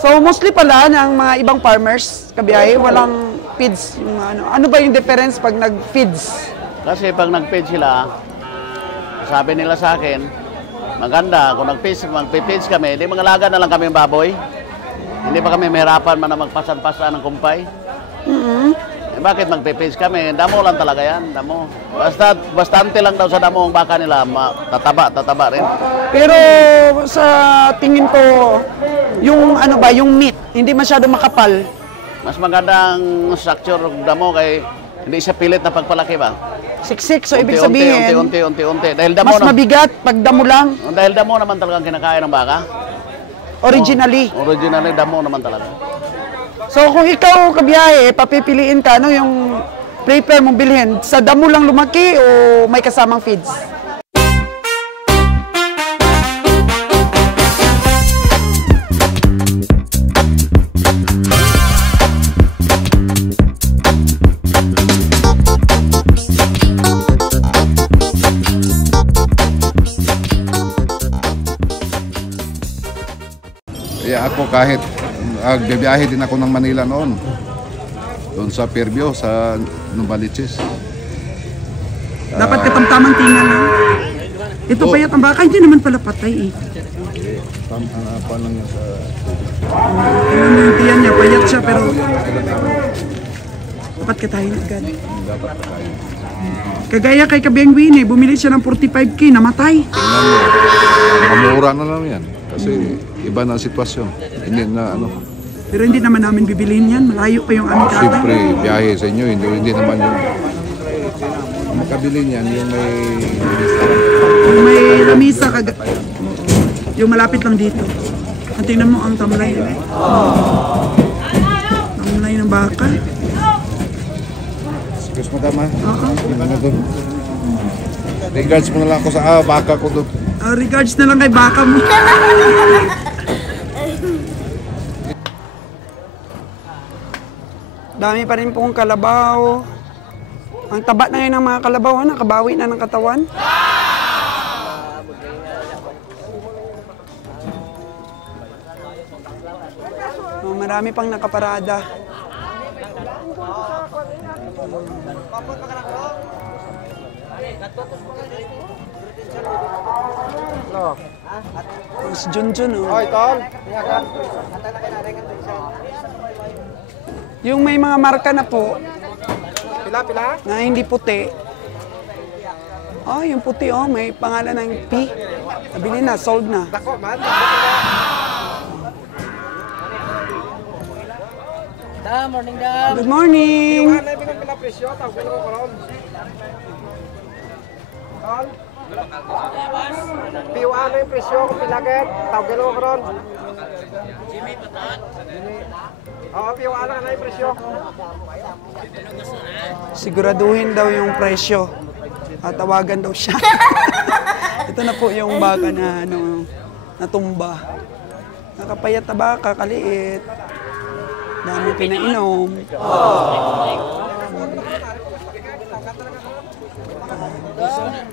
So mostly pala ng mga ibang farmers, kabiyahe, walang feeds. Yung ano ba yung difference pag nag-feeds? Kasi pag nag-feed sila, sabi nila sa akin, maganda, kung magpi-feeds kami, di mangalaga na lang kami yung baboy. Hindi pa kami mahirapan man na magpasan-pasan ng kumpay. Bakit magpipage kami? Damo lang talaga yan, damo. Bastante lang daw sa damo ang baka nila, tataba rin. Pero sa tingin ko, yung yung meat, hindi masyado makapal. Mas magandang structure ng damo kay hindi siya pilit na pagpalaki ba? Siksik, so ibig sabihin, unti-unti. Dahil damo mas mabigat pag damo lang. Dahil damo naman talagang kinakain ng baka. Originally. Originally, damo naman talaga. So kung ikaw kabiyahe, papipiliin ka, yung prepare mong bilhin, sa damo lang lumaki o may kasamang feeds? Ako kahit bibiyahe din ako ng Manila noon. Doon sa Fairview, sa Novaliches. Dapat katamtamang tinga lang. Ito payat ang baka, hindi naman pala patay eh. Apa lang yan sa... Tiyan niya, payat siya pero... Dapat katayin agad. Dapat katayin. Kagaya kay Kabeng Winnie, bumili siya ng 45K, namatay. Tingnan mo, mamura na lang yan. Kasi iba na ang sitwasyon. Hindi na Pero hindi naman namin bibiliin yan. Malayo pa yung aming tatay. Siyempre, biyahe sa inyo. Hindi naman yung... Ang makabili niyan, yung may... Yung may lamisa, yung malapit lang dito. At tingnan mo ang tamlay. Tamlay ng baka. Excuse mo tama. Regards mo na lang ako sa baka ko doon. Regards na lang kay baka mo. Dami pa rin pong kalabaw. Ang taba na ngayon ng mga kalabaw, nakabawi na ng katawan. Marami pang nakaparada. Si Junjun, oh. Oy, tol. Yung may mga marka na po. Pila? Na hindi puti. Oh, yung puti, oh. May pangalan ng P. Nabili na, sold na. Morning, Dam. Good morning. Piwa na yung presyo kung pilaget, tawagin mo ko ron. Jimmy, pataan. Oo, piwa na yung presyo. Siguraduhin daw yung presyo. At tawagan daw siya. Ito na po yung baka na natumba. Nakapayat na baka, kaliit. Dami pinainom.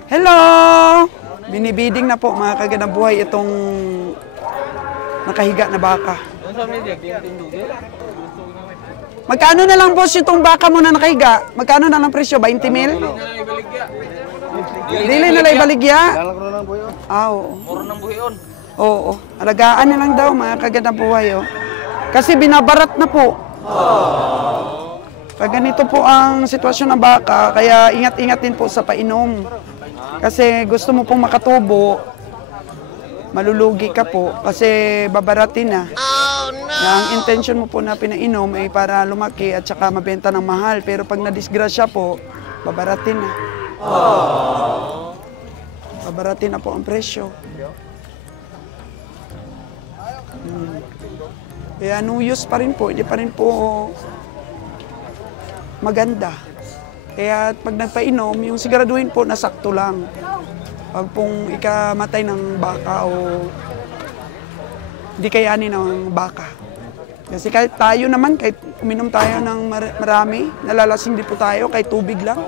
Hello! Binibiding na po mga kagandang buhay itong nakahiga na baka. Magkano na lang boss itong baka mo na nakahiga? Magkano na lang presyo? 20 mil? Dili na lang ibaligya? Oo. Muro ng buhion. Oo. Alagaan na lang daw mga kagandang buhay. Oh. Kasi binabarat na po. Pag ganito po ang sitwasyon ng baka, kaya ingat-ingat din po sa painom. Kasi gusto mo pong makatubo, malulugi ka po kasi babaratin na. Oh, no! Ang intention mo po na pinainom ay para lumaki at saka mabenta ng mahal. Pero pag nadisgrasya po, babaratin na. Babaratin na po ang presyo. Kaya no use pa rin po, hindi pa rin po maganda. Kaya pag nagpainom, yung siguraduhin po na sakto lang. Pag pong ikamatay ng baka o hindi kayanin ng baka. Kasi kahit tayo naman, kahit uminom tayo ng marami, nalalasing din po tayo kahit tubig lang.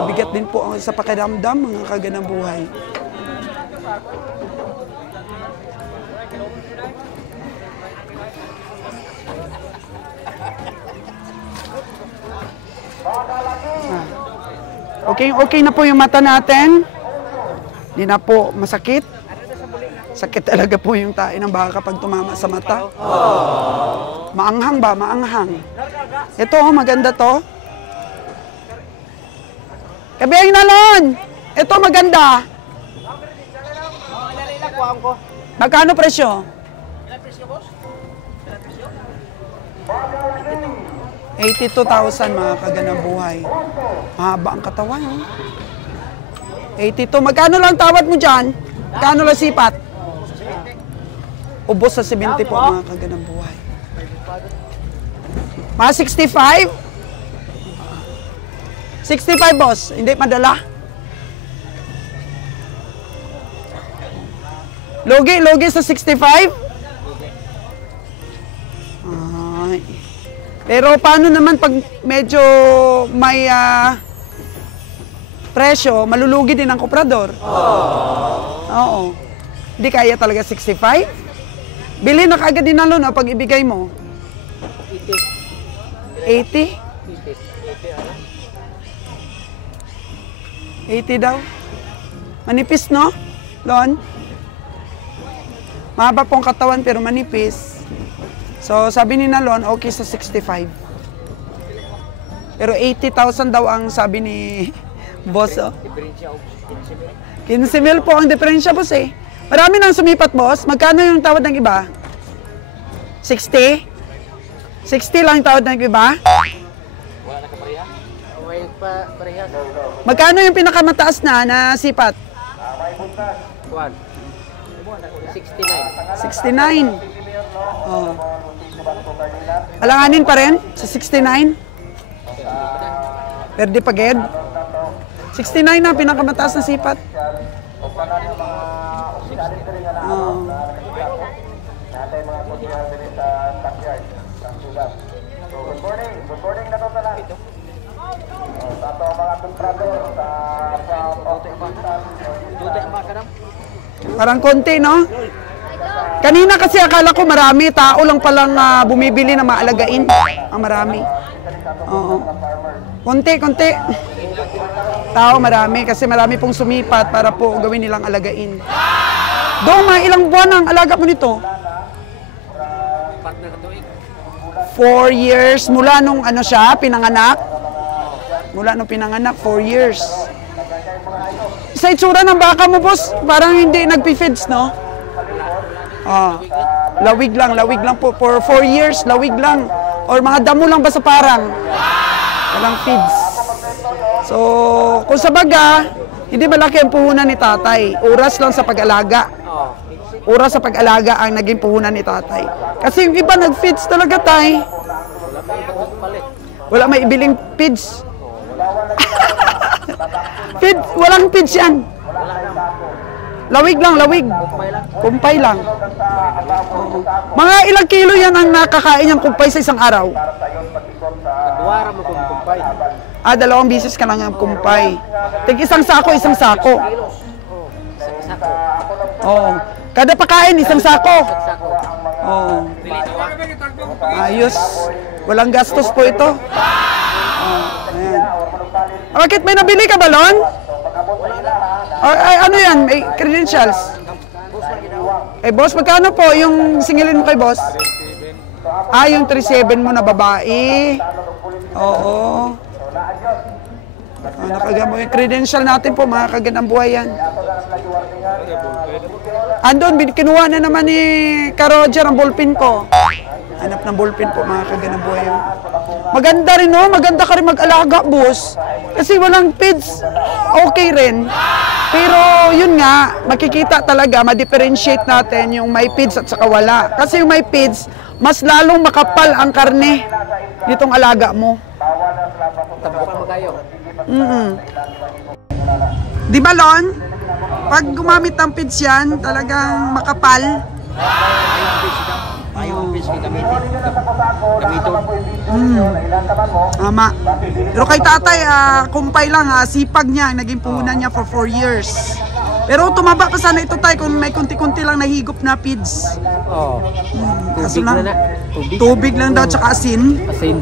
Mabigat din po sa pakiramdam, mga kagandang buhay. Okay na po yung mata natin. Hindi na po masakit. Sakit talaga po yung tae ng baka kapag tumama sa mata. Maanghang ba? Maanghang. Ito, maganda to. Kabiyang nalon! Ito, maganda. Magkano presyo? 82,000 mga kaganang buhay. Mahaba ang katawan. 82. Magkano lang tawad mo dyan? Magkano lang sipat? Ubos sa 70 po mga kaganang buhay. Mga 65? 65 boss. Hindi madala. Logi sa 65? Ay. Pero paano naman pag medyo may presyo, malulugi din ang komprador? Oo. Hindi kaya talaga 65? Bili na kaagad din nalo na pag ibigay mo. 80? 80 daw. Manipis, no? Lon? Mahaba pong katawan pero manipis. So, sabi ni Nalon, okay sa 65. Pero 80,000 daw ang sabi ni boss. Oh. 15,000 po ang diferensya, boss eh. Marami nang sumipat, boss. Magkano yung tawad ng iba? 60? 60 lang tawad ng iba? Wala na kapareha? May pareha. Magkano yung pinakamataas na sipat? Kuan. 69. 69. Oh. Alanganin pa rin sa 69? Perde paged? 69 na pinakamataas na sipat. Oh. Parang konti, no? Kanina kasi akala ko marami, tao lang palang bumibili na maalagain. Ang marami. Oo. Konti. Tao marami kasi marami pong sumipat para po gawin nilang alagain. Dong, mga ilang buwan ang alaga mo nito? 4 years mula nung ano siya, pinanganak. Mula nung pinanganak, 4 years. Sa itsura ng baka mo, boss, parang hindi nagpi-feeds, no? Lawig lang po. For 4 years, lawig lang. Or mga damo lang ba sa parang? Walang feeds. So, kung sa baga, hindi malaki ang puhunan ni tatay. Oras lang sa pag-alaga. Oras sa pag-alaga ang naging puhunan ni tatay. Kasi yung iba nag-feeds talaga, tay. Wala may ibiling feeds. Feed, walang feeds yan. Lawig lang. Kumpay lang. Mga ilang kilo yan ang nakakain yung kumpay sa isang araw? Duwara mo kung kumpay. 2 bisis ka lang ang kumpay. Tig isang sako. Oo. Kada pakain, isang sako. Oo. Ayos. Walang gastos po ito. Ayan. Bakit may nabili ka ba, Lon? Ano yan? May credentials? Boss, magkano po yung singilin mo kay boss? Yung 37 mo na babae. Oo. Nakagamo yung credential natin po, mga kagandang buhay yan. Andun, kinuha na naman ni Ka-Roger ang ballpen ko. Hanap ng ballpen po, mga kagandang buhay yan. Maganda rin, no? Maganda ka rin mag-alaga, boss. Kasi walang feeds, okay rin. Pero yun nga, makikita talaga, ma-differentiate natin yung may feeds at saka wala. Kasi yung may feeds, mas lalong makapal ang karne nitong alaga mo. Tabukan mo kayo. Di ba, Lon? Pag gumamit ng feeds yan, talagang makapal. Ayaw ang fish gamitin. Tama. Pero kay tatay, kumpay lang, sipag niya, naging puhunan niya for 4 years. Pero tumaba pa sana ito tayo kung may kunti-kunti lang nahigop na feeds. Oo. Kaso Tubig lang, na na. Tubig. tubig lang daw, tsaka asin. Asin.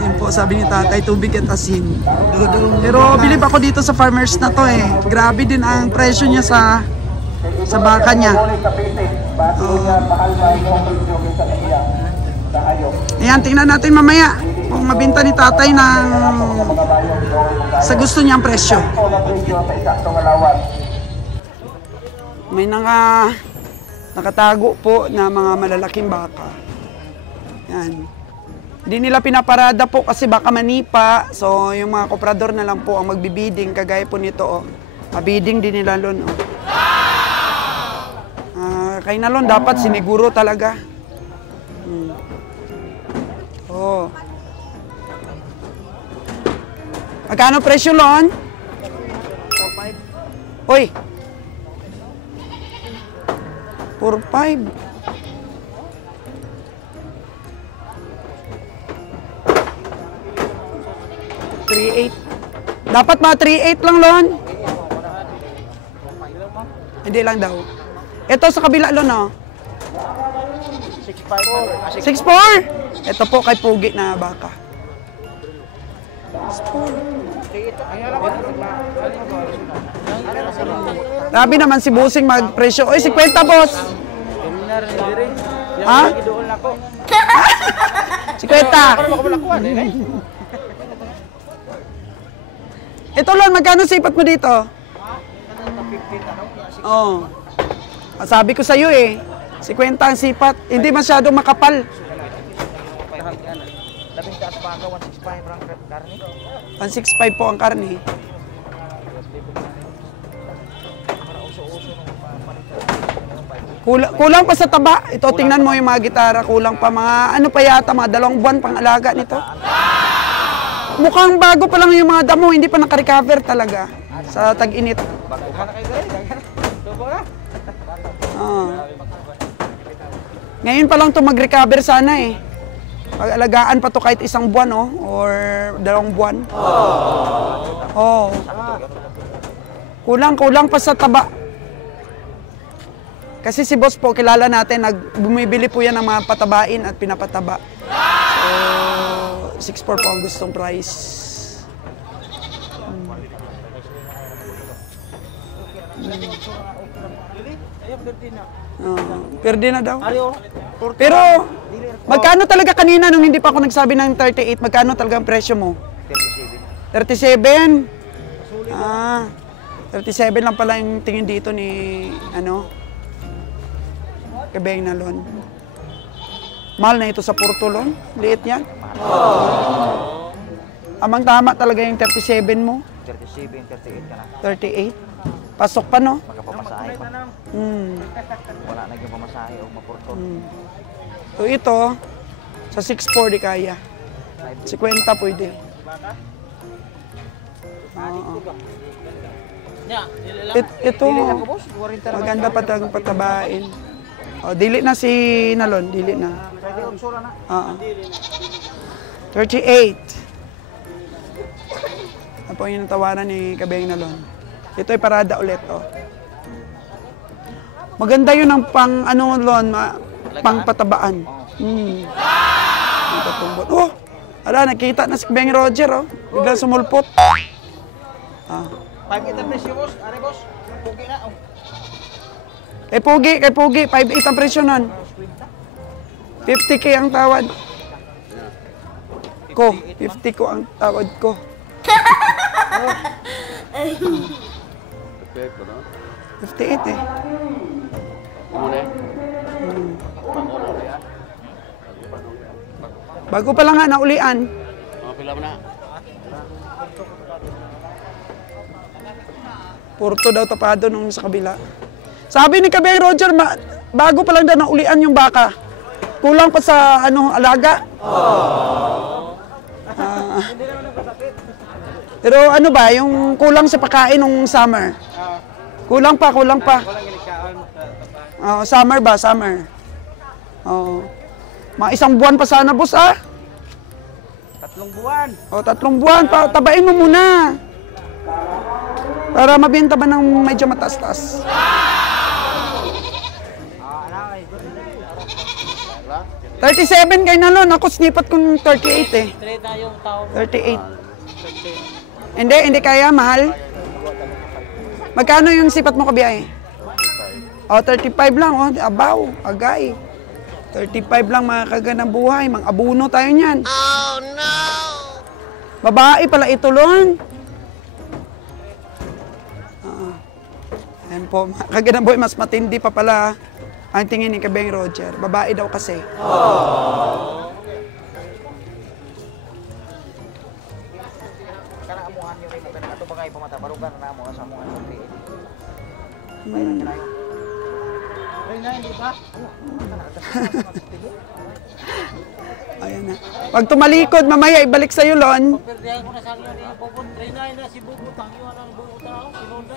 Yun po, sabi ni tatay, tubig at asin. Pero bilib ako dito sa farmers na to eh. Grabe din ang presyo niya sa baka niya. Ayan, tingnan natin mamaya kung mabinta ni tatay ng sa gusto niyang presyo. May nakatago po na mga malalaking baka. Yan. Hindi nila pinaparada po kasi baka manipa. So, yung mga koprador na lang po ang magbibiding. Kagaya po nito, oh. Mabiding din nila lon, oh. Kay nalon, dapat siniguro talaga. Oh. Magkano presyo lon? 4-5. Uy. 4-5. 3-8. Dapat mga 3-8 lang, Lon. Hindi lang daw. Ito sa kabila, Lon, oh. 6-4? Ito po kay Pugi na baka. 6-4. Grabe naman si Busing magpresyo. Oy, 50, boss. Ha? 50. Ito lang, magkano sipat mo dito? Oo. Oh. Sabi ko sa'yo eh, 50 ang sipat. Hindi masyadong makapal. 165 po ang karne. Kulang pa sa taba. Ito, tingnan mo yung mga gitara. Kulang pa mga, ano pa yata, mga 2 buwan pang alaga nito. Mukhang bago pa lang yung mga damo, hindi pa naka-recover talaga sa tag-init. Ngayon pa lang to mag-recover sana eh. Pag-alagaan pa to kahit 1 buwan, oh, or 2 buwan. Oh. Kulang pa sa taba. Kasi si boss po, kilala natin, bumibili po yan ng mga patabain at pinapataba. So, 6-4 po ang gustong price. Pwede na daw. Pero, magkano talaga kanina nung hindi pa ako nagsabi ng 38, magkano talaga ang presyo mo? 37? 37 lang pala yung tingin dito ni, Kabeng na Lon. Mahal na ito sa Porto, Lon. Liit yan. Amang tama talaga yung 37 mo. 37, 38 ka na. 38. Pasok pa, no? Magkapamasahe pa. Wala na yung pamasahe o mapurto. So ito, sa 6-4 di kaya. 50 pwede. Ito, maganda pa talagang patabain. Oh, dili na si Nalon, dili na. 38. Ano po yung natawaran ni Kabeng Nalon? Ito ay parada ulit, oh. Maganda yun ang pang, Lon, pang patabaan. Oh, ala, nakita na si Kabeng Roger, oh. Biglang sumulpot. Pagkita presyo, boss. Are, boss. Pugi na, oh. Kay Pugi, 5-8 ang presyo nun. 50K ang tawad. 50 ko ang tawad ko. Perfecto, no? 58 eh. Bago pa lang nga naulian. Pila mo na. Porto daw tapado nung sa kabila. Sabi ni Kabeng Roger, bago pa lang daw naulian yung baka. Kulang pa sa alaga. Pero ano ba, yung kulang sa pagkain nung summer? Kulang pa. Summer ba? Summer. Mga 1 buwan pa sana, boss, 3 buwan. 3 buwan. Tabain mo muna. Para mabenta ba ng medyo mataas-taas? 37 kay Nalon. Ako snipat kong 38 eh. 3 tayong tao. 38. Hindi kaya, mahal. Magkano yung sipat mo kabiyahe? Oh, 35 lang, oh. Abaw, agay. 35 lang, mga kaganang buhay. Mga abuno tayo niyan. Oh, no! Babae pala ito, Lon. Ayan po, mga kaganang buhay, mas matindi pa pala ang tingin ni Kabeng Roger. Babae daw kasi. Oh. Kana amuhan yung rin na ito bagay pamata barugan na mo sa amuhan ng rin. Ayan na. Pag tumalikod, mamaya ibalik sa'yo, Lon. Perdihan ko na sa inyo ni Bubon. Trinay na si Bubon. Tangyo ang Bubon tao. Sinunda.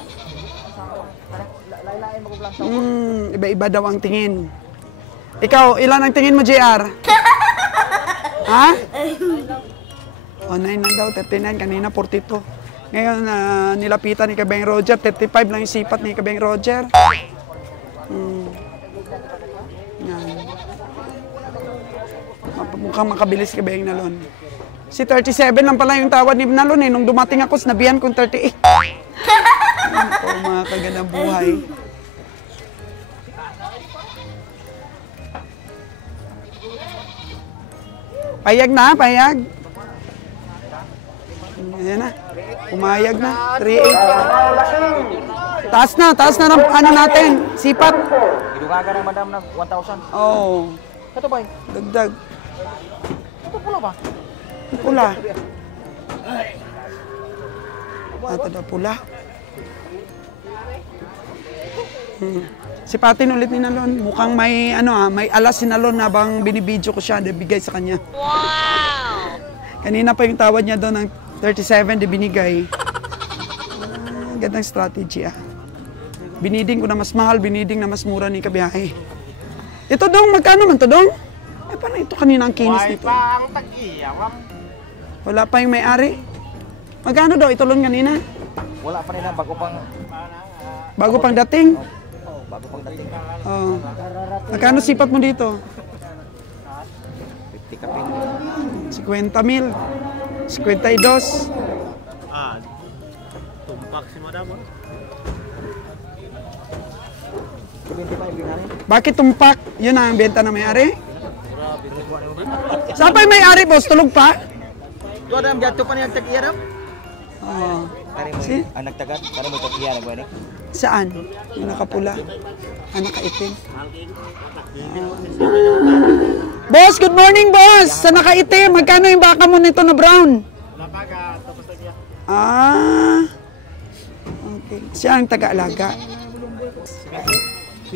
Laylain mo ko lang tao. Iba-iba daw ang tingin. Ikaw, ilan ang tingin mo, JR? Ha? O, 9 lang daw, 39. Kanina, 42. Ngayon, nilapitan ni Kabeng Roger. 35 lang yung sipat ni Kabeng Roger. Yan. Mukhang makabilis si Kabeng Nalon. Si 37 lang pala yung tawad ni Nalon eh. Nung dumating ako, sinabihan kong 38. Yan po, mga kagandang buhay. Payag na, payag. Ayan na. Pumayag na. 3.8. Taas na ng ano natin. Sipat. Idugaga ng madam ng 1,000. Oo. Ito ba? Dagdag. Ito pula ba? Pula. Ito daw pula. Sipatin ulit ni Nalon. Mukhang may may alas si Nalon habang binibidyo ko siya, bigay sa kanya. Wow! Kanina pa yung tawad niya doon ng 37 di binigay. Gandang strategy ah. Biniding ko na mas mahal, biniding na mas mura ni kabiyahe. Ito dong, magkano man to dong? Eh paano ito kanina ang kinis nito? Ang tag-iya, ma'am. Wala pa yung may-ari. Magkano daw ito Lon kanina? Wala pa rin na bago pang dating? bago pang dating. Oh. Magkano sipat mo dito? 50 kapin. 50,000. 52. Tumpak si madam. 75 binari. Bakit tumpak? Yun ang benta na may-ari? Saan pa yung may-ari, boss? Tulog pa? Ito adam, dito pa niya tag-iya ram. Oo. Kari mo Si? ang nagtagat, kari mo tag-iya nagwani. Saan? Yung nakapula. Nakaitim. Boss, good morning, boss! Sa nakaitim, magkano yung baka mo nito na brown? Napaga, tapos na siya. Ah. Okay. Siya ang taga-alaga.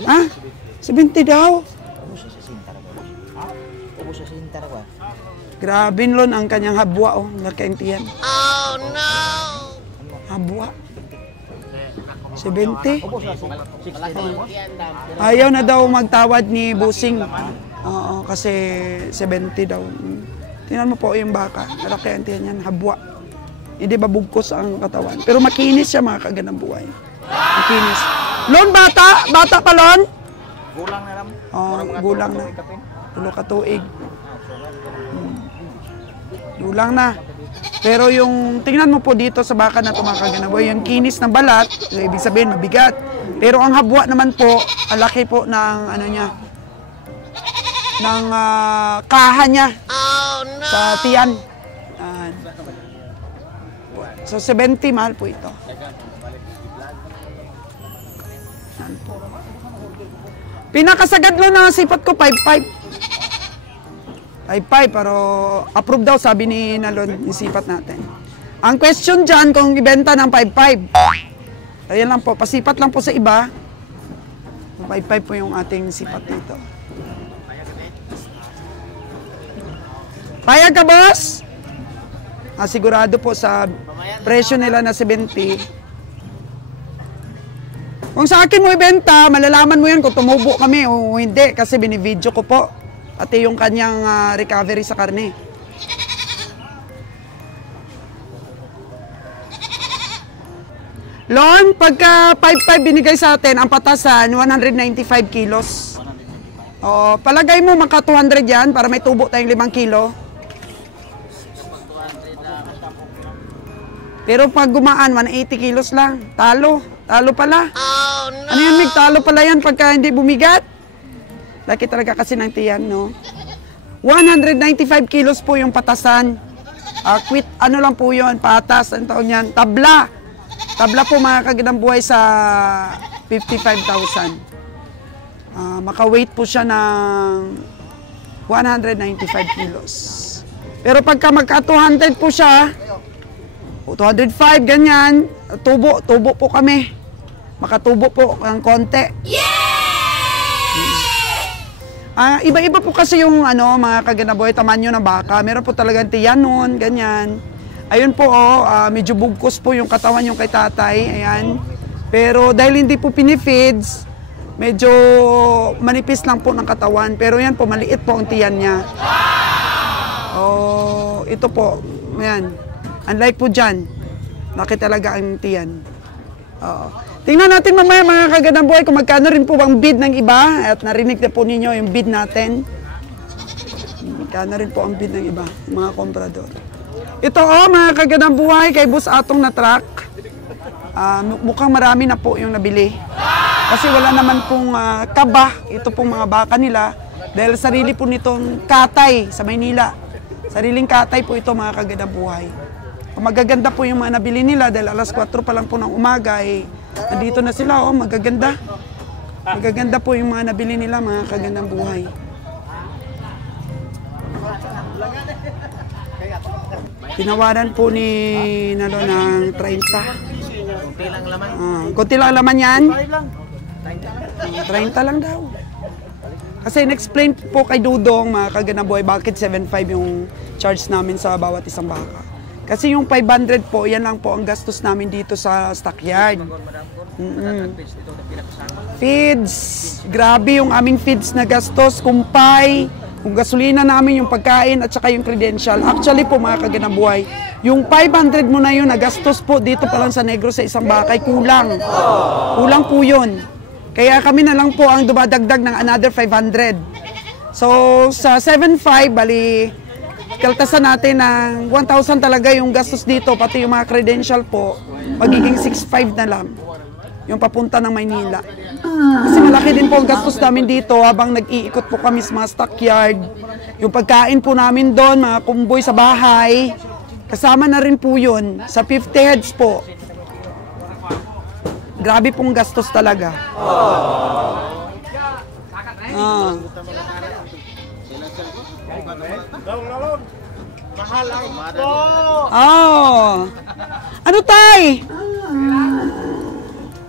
Ah? 70 daw? Ubus sa sinta ra ba? Ubus sa sinta ra ba? Grabe Lon ang kanyang habwa, oh. Laki ang tiyan. Oh, no! Habwa. 70. Ubus sa 60. Ayaw na daw magtawad ni Busing. Oo, kasi 70 daw. Tingnan mo po yung baka. Malaki ang tiyan yan, habwa. Hindi ba bugkos ang katawan. Pero makinis siya, mga kaganang buhay. Makinis. Lon, bata? Bata pa, Lon? Gulang na ram. Oo, gulang na. Tulo ka tuig. Gulang na. Pero yung, tingnan mo po dito sa baka na tumakaganaboy, yung kinis ng balat, so ibig sabihin mabigat. Pero ang habwa naman po, ang laki po ng, ng kaha niya sa tiyan. So 70, mahal po ito. Pinakasagad mo na sipat ko, 5.5. 5.5, pero approve daw, sabi ni Nalon, yung sipat natin. Ang question dyan, kung ibenta ng 5.5. Ayan lang po, pasipat lang po sa iba. 5.5 po yung ating sipat dito. Payag ka, boss? Sigurado po sa presyo nila na 70. Kung sa akin mo ibenta, malalaman mo yan kung tumubo kami o hindi kasi binivideo ko po. Pati yung kanyang recovery sa karne. Lon, pagka 5.5 binigay sa atin, ang patasan, 195 kilos. O, palagay mo maka 200 yan para may tubo tayong 5 kilo. Pero pag gumaan, 180 kilos lang. Talo. Talo pala. Oh, no. Ano yun, Mig? Talo pala yan pagka hindi bumigat. Laki talaga kasi ng tiyan, no? 195 kilos po yung patasan. Quit, ano lang po yun, patas, ang taon yan. Tabla. Tabla po mga kagandang buhay sa 55,000. Maka-weight po siya ng 195 kilos. Pero pagka magka 200 po siya, 205, ganyan, tubo po kami. Makatubo po ng konti. Iba-iba po kasi yung mga kaganaboy, tamanyo ng baka. Meron po talagang tiyanon, ganyan. Ayun po, medyo bugkos po yung katawan yung kay tatay, ayan. Pero dahil hindi po pinifeeds, medyo manipis lang po ng katawan. Pero yan po, maliit po ang tiyan niya. Ito po, ayan. Unlike po dyan, laki talaga ang tiyan. Tingnan natin mamaya mga kagandang buhay kung magkano rin po ang bid ng iba. At narinig na po ninyo yung bid natin. Magkano rin po ang bid ng iba, mga komprador. Ito mga kagandang buhay kay Boss Atong na truck. Mukhang marami na po yung nabili. Kasi wala naman pong kaba, ito pong mga baka nila. Dahil sarili po nitong katay sa Maynila. Sariling katay po ito mga kagandang buhay. Magaganda po yung mga nabili nila dahil alas 4 pa lang po ng umaga nandito na sila magaganda. Magaganda po yung mga nabili nila mga kagandang buhay. Tinawaran po ni Nalo ng 30. Kunti lang laman. Kunti lang laman yan? 30 lang daw. Kasi in-explain po kay Dudong mga kagandang buhay bakit 7.5 yung charge namin sa bawat isang baka. Kasi yung 500 po, yan lang po ang gastos namin dito sa stockyard. Feeds, grabe yung aming feeds na gastos, kumpay, yung gasolina namin, yung pagkain at saka yung credential. Actually po mga kagandang buhay, yung 500 mo na yun na gastos po dito pa lang sa Negros sa isang bakay, kulang. Kulang po yun. Kaya kami na lang po ang dumadagdag ng another 500. So sa 7.5, bali, kaltasan natin ng 1,000 talaga yung gastos dito, pati yung mga credential po, magiging 6.5 na lang yung papunta ng Maynila. Kasi malaki din po ang gastos namin dito habang nag-iikot po kami sa mga stockyard. Yung pagkain po namin doon, mga kumboy sa bahay, kasama na rin po yun sa 50 heads po. Grabe pong gastos talaga. Mahal ang Ano tay?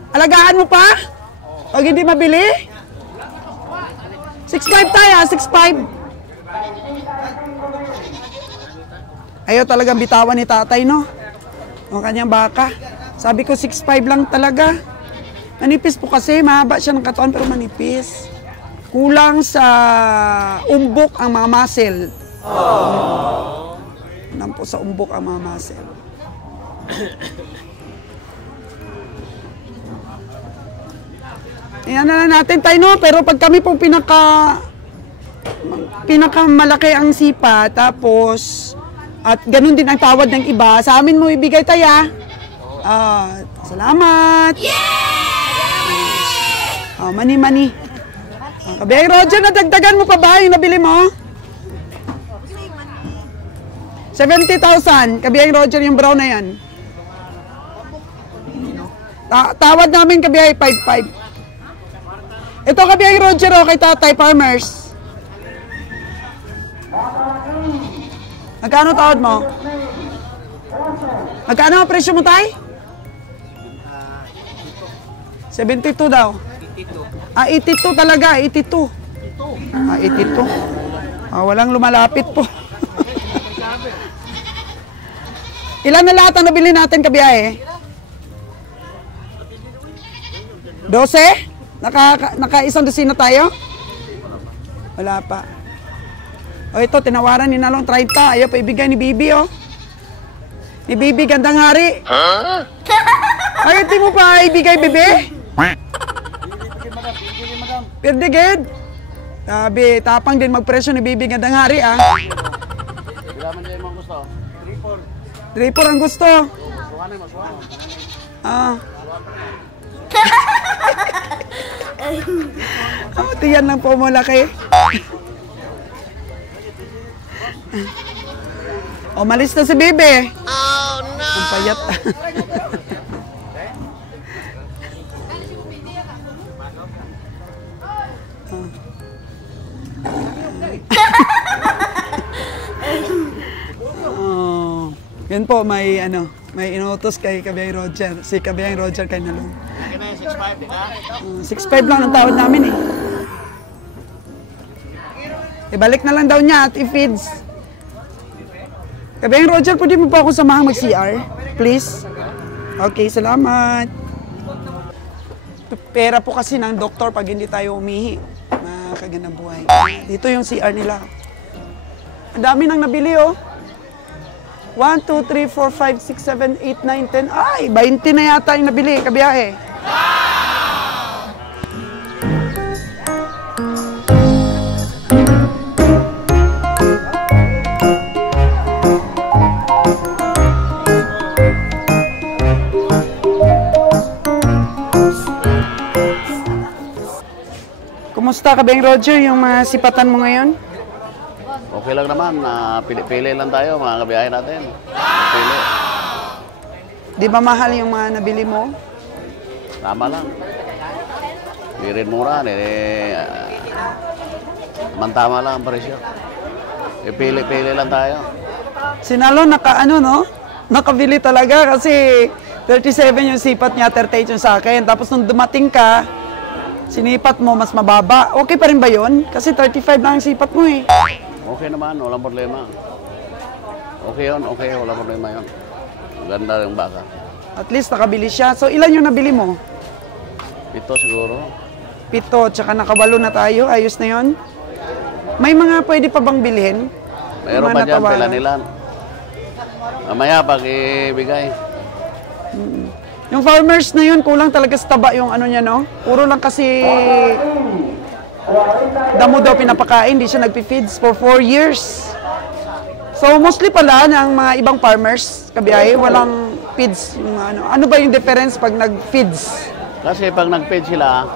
Alagaan mo pa? Pag hindi mabili? 6.5 tayo, 6.5. Ayaw talagang bitawan ni tatay, no? Ang kanyang baka. Sabi ko 6.5 lang talaga. Manipis po kasi, mahaba siya ng katawan pero manipis. Kulang sa umbok ang mga muscle. Kulang po sa umbok ang mga muscle. Ayan na lang natin tayo, no? Pero pag kami pong pinakamalaki ang sipa, tapos at ganun din ang tawad ng iba, sa amin mo ibigay tayo. Salamat! Mani. Kabiyay Roger, nadagdagan mo pa ba yung nabili mo? 70,000. Kabiyay Roger, yung brown na yan. Tawad namin kabiyay 5.5. Ito kabiyay Roger kay Tatay Farmers. Magkano tawad mo? Magkano ang presyo mo, Tay? 72 daw. 82 talaga, 82. 82. Walang lumalapit po. Ilan na lahat ang nabili natin kabiyahe? 12? Naka-isang dosina tayo? Wala pa. Ito, tinawaran ni Nalong 30. Ayaw pa ibigay ni Bibi, Ni Bibi, gandang hari. Ay, hindi mo pa ibigay, Bibi? Perdigid. Sabi, tapang din magpresyo ni Bibi Gandang Hari, ah. Bila man dyan mo gusto. 3-4 ang gusto. Suwanan mo, suwanan mo. Ah. Oh, tiyan lang po mo laki. O, malis na si Bibi. Oh, no! Ang payat. Oh. Yan po, may inutos kay Kabiyang Roger. Si Kabiyang Roger kay Nalong. Lagi na yung 6'5", di ka? 6'5 lang ang tawad namin eh. Ibalik na lang daw niya at i-feeds. Kabiyang Roger, pwede mo pa ako samahan mag-CR? Please? Okay, salamat. Pera po kasi ng doktor pag hindi tayo umihi. Makagandang buhay. Dito yung CR nila. Ang dami nang nabili oh. 1, 2, 3, 4, 5, 6, 7, 8, 9, 10. Ay, 20 na yata yung nabili, kabiyahe. Kumusta ka, Beng Roger, yung mga sipatan mo ngayon? Okay lang naman, pili-pili lang tayo, mga kabiyahe natin. Pili. Di ba mahal yung mga nabili mo? Tama lang. Di rin mura, tama lang ang presyo. Pili-pili lang tayo. Sinalo, nakabili talaga kasi 37 yung sipat niya, 38 yung sa akin. Tapos nung dumating ka, sinipat mo mas mababa. Okay pa rin ba yun? Kasi 35 lang yung sipat mo eh. Okay naman, walang problema. Okay yun, okay, walang problema yun. Ganda yung baka. At least nakabili siya. So ilan yung nabili mo? 7 siguro. 7, tsaka nakawalo na tayo. Ayos na yun. May mga pwede pa bang bilhin? Mayroon pa dyan, pila-nilan. Mamaya pag ibigay. Yung farmers na yun, kulang talaga sa taba yung ano niya, no? Puro lang kasi damo daw pinapakain, hindi siya nagpi-feeds for 4 years. So mostly pala ng mga ibang farmers, kabiyahe, walang feeds. Yung ano ba yung difference pag nag-feeds? Kasi pag nag-feed sila,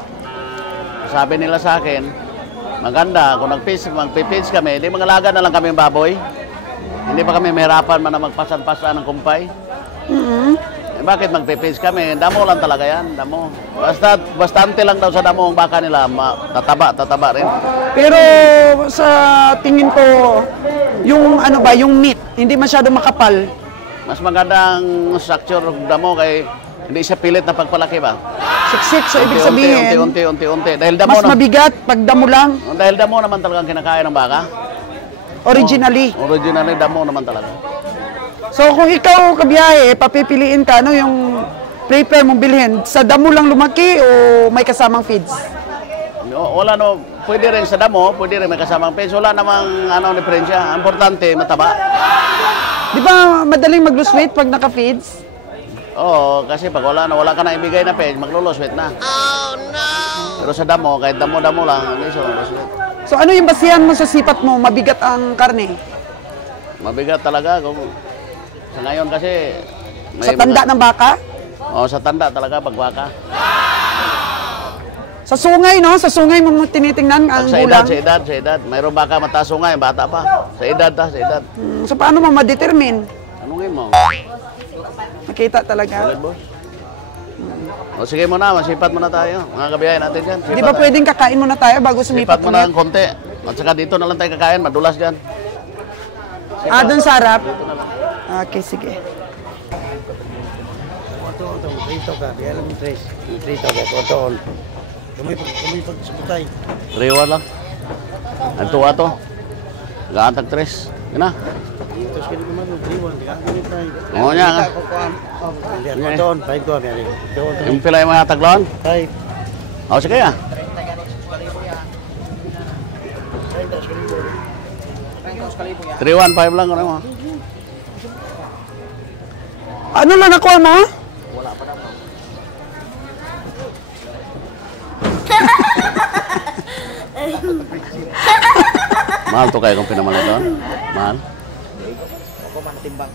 sabi nila sa akin, maganda, kung magpi-feeds kami, di mga alaga na lang kami yung baboy. Hindi pa kami mahirapan man na magpasan-pasan ng kumpay. Bakit magpipage kami? Damo lang talaga yan, damo. Bastante lang daw sa damo ang baka nila, tataba rin. Pero sa tingin ko, yung yung meat, hindi masyado makapal. Mas magandang structure ng damo kay hindi siya pilit na pagpalaki ba? Siksik, so ibig sabihin, unti-unti. Dahil damo mas mabigat pag damo lang. Dahil damo naman talagang kinakain ng baka. Originally. Originally, damo naman talaga. So kung ikaw kabiyahe, papipiliin ka, yung prefer mong bilhin, sa damo lang lumaki o may kasamang feeds? Wala no, pwede rin sa damo, pwede rin may kasamang feeds. Wala namang diferensya. Importante, mataba. Di ba madaling mag-lose weight pag naka-feeds? Oo, kasi pag wala ka na ibigay na feeds, mag-lose weight na. Oh no! Pero sa damo, kahit damo-damo lang, hindi siya mag-lose weight. So ano yung basihan mo sa sipat mo, mabigat ang karne? Mabigat talaga kung sa ngayon kasi Sa tanda ng baka? Oo, sa tanda talaga pag baka. Sa sungay, no? Sa sungay mo tinitingnan ang gulang? Sa edad. Mayroong baka mataas sungay, bata pa. Sa edad. So paano mo ma-determine? Anongin mo? Nakita talaga. Ulit, boss. O sige mo na, masipat mo na tayo. Mga kabiyahe natin dyan. Di ba pwedeng kakain muna tayo bago sumipat sipat mo na ng konti. At saka dito na lang tayo kakain, madulas dyan. Doon sa harap? Okay, sige. Prito ka, di alam yung prito ka, kotoon. Kami pagsubutay. 3-1 lang. Ang tuwa to. Gaantag 3. Yun na. Terus kini kumain, 3-1, di kami tayo. Oo niya nga. Kotoon, 5-2, yan. Yung pila yung mga taglon? 5. O sige ah. 3-1-5 lang. Ano mo? Ano lang nakuha mo? Wala pa daw. Mahal to kayo kung pinamali doon? Mahal? Ako man timbang.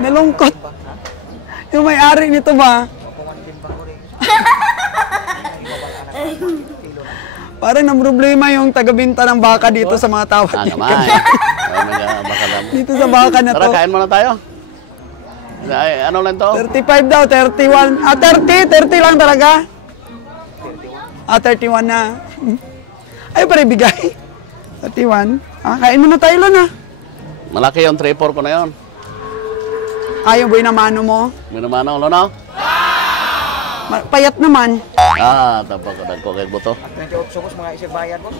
Nalungkot. Yung may-ari nito ba? Ako man timbang ko rin. Parang problema yung taga-binta ng baka dito sa mga tawad. Gamay. Baka lang. Dito sa baka na Tara, to. kain muna tayo. Ay, ano lang to? 35 daw, 31. 30 lang talaga. 31 na. Ay, pare bigay. 31. Kain muna tayo lang Malaki yung 3-4 ko na yun. Yung buhay na mano mo. Minumano, no? Payat naman. Tapos ko dagko kay buto. 28 sukos mga isang bayad mo.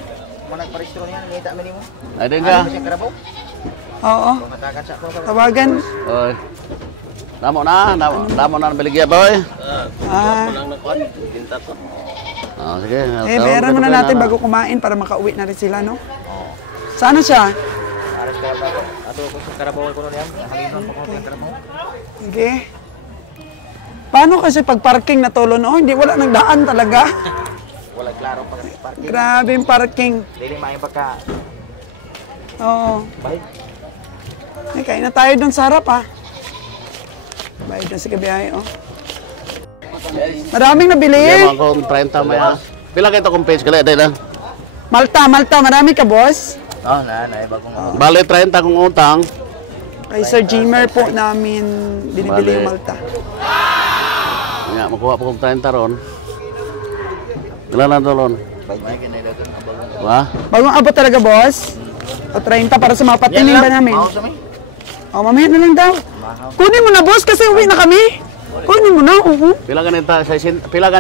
Manag paristro niya, ngita mo nimo. Ay, din ka. Ano siya karabaw? Oo. Matagan sa ako. Tawagan. Oy. Damo na biligya, boy. Sige. Bayaran muna natin bago kumain para makauwi na rin sila, no? Sana siya? Aras ka ba ako? Ato ko sa karabaw ko niyan. Halinon mo ko sa karabaw. Sige. Paano kasi pag parking na tolo, no? Hindi, wala nang daan talaga. Wala klaro pa parking. Grabe yung parking. Dili may pagka Oo. balik. Kain na tayo dun sa harap, Bayad na si Kabiyahe, Maraming nabili. Bigyan mo akong 30 maya. Pila kayo ito kung page kala? Dahil Malta. Marami ka, boss. Na iba kong bali 30 kung utang. Kay Sir Jimer po namin binibili yung Malta. Makuha po kong 30 ron. Ilan na ito ron? Bagong abot talaga, boss. O 30 para sa mga patininda namin. Mamaya na lang daw. Kunin mo na, boss, kasi uwi na kami. Kunin mo na, Pila ka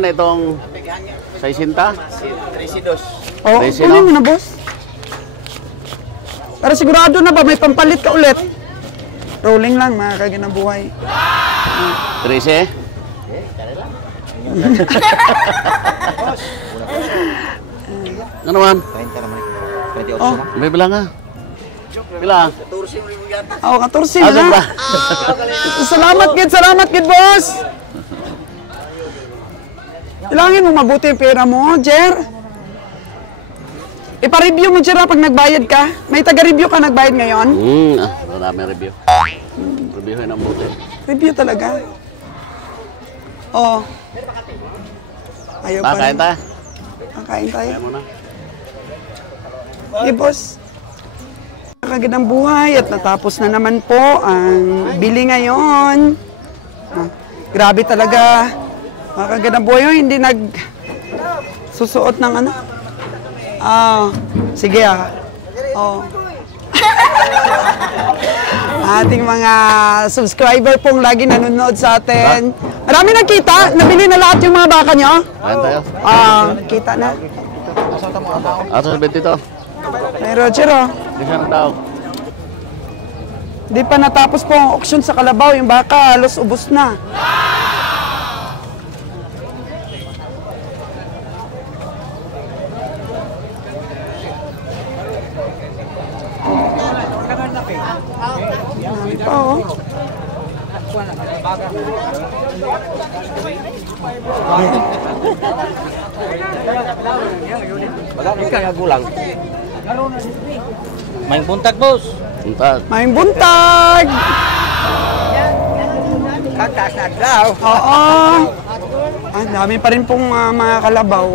na itong 60? 32. Kunin mo na, boss. Para sigurado na ba, may pampalit ka ulit. Rolling lang, mga kaginabuhay. 13? Ano naman? 30 naman. 28 naman. May bilang nga. Pila? 14 na lang. Salamat, gid, boss. Ilangin mo mabuti yung pera mo, Jer. Ipa-review mo, Jer, pag nagbayad ka. May taga-review ka nagbayad ngayon? Marami review. Reviewin ang buti. Review talaga. Ayaw pa Kain rin. tayo. Kain tayo. Kain muna. Okay, boss. Nakagandang buhay at natapos na naman po ang bili ngayon. Grabe talaga. Nakagandang buhay yun, hindi susuot ng ano. Sige Ating mga subscriber pong lagi nanonood sa atin. Marami nakita, nabili na lahat yung mga baka nyo. Kain tayo. Kita na. Ato sa 20 to. May Roger, Hindi siya nagtawag. Di pa natapos po ang auction sa Kalabaw. Yung baka, halos ubos na. Marami pa, Maing buntag, boss. Buntag. May buntag! Kataas na daw. Oo. Ang dami pa rin pong mga kalabaw.